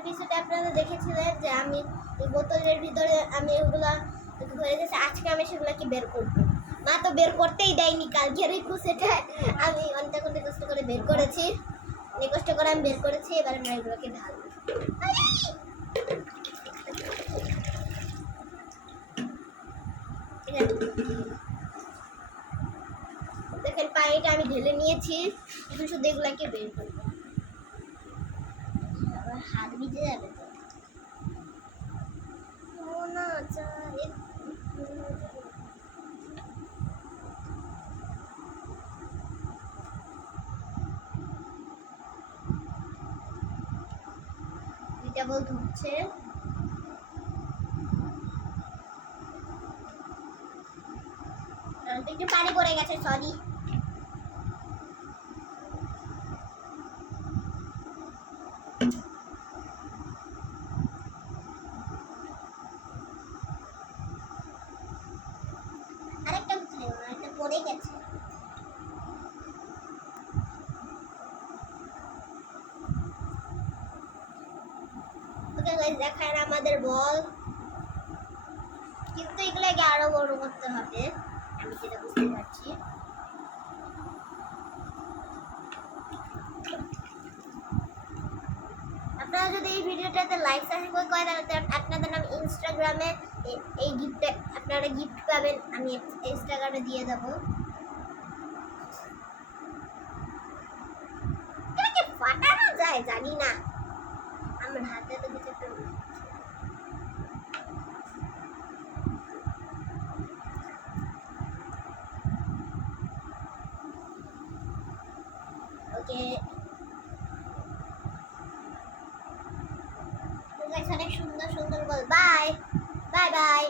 এপিসোডে আপনারা দেখেছিলেন যে আমি এই বোতলের ভিতরে আমি ওগুলা ধরে গেছে, আজকে আমি সেগুলোকে বের করব। মা তো বের করতেই দেয়নি, কালকের এপিসোডে আমি অনেক কষ্ট করে বের করেছি, অনেক কষ্ট করে আমি বের করেছি। এবার আমরা এগুলোকে ঢালবো। দেখেন পানিটা আমি ঢেলে নিয়েছি, এখন শুধু এগুলাকে বের করবো। আবার হাত ভিজে যাবে তো। না চাই এটা বল ধুচ্ছে। একটু পানি পড়ে গেছে, সরি। আরেকটা বুঝলে একটা পড়ে গেছে। ওকে গাইস, দেখায় আমাদের বল, কিন্তু এগুলোকে আরো বড় করতে হবে, আমি সেটা বুঝতে পারছি। আপনারা যদি এই ভিডিওটাতে লাইক সাবস্ক্রাইব করেন তাহলে আপনাদের নাম ইনস্টাগ্রামে এই গিফট আপনারা গিফট পাবেন, আমি ইনস্টাগ্রামে দিয়ে দেব। এটাকে ফাটানো যায় জানি না, আমার হাতে তো কিছু একটা ওকে। অনেক সুন্দর সুন্দর বল। Bye bye bye.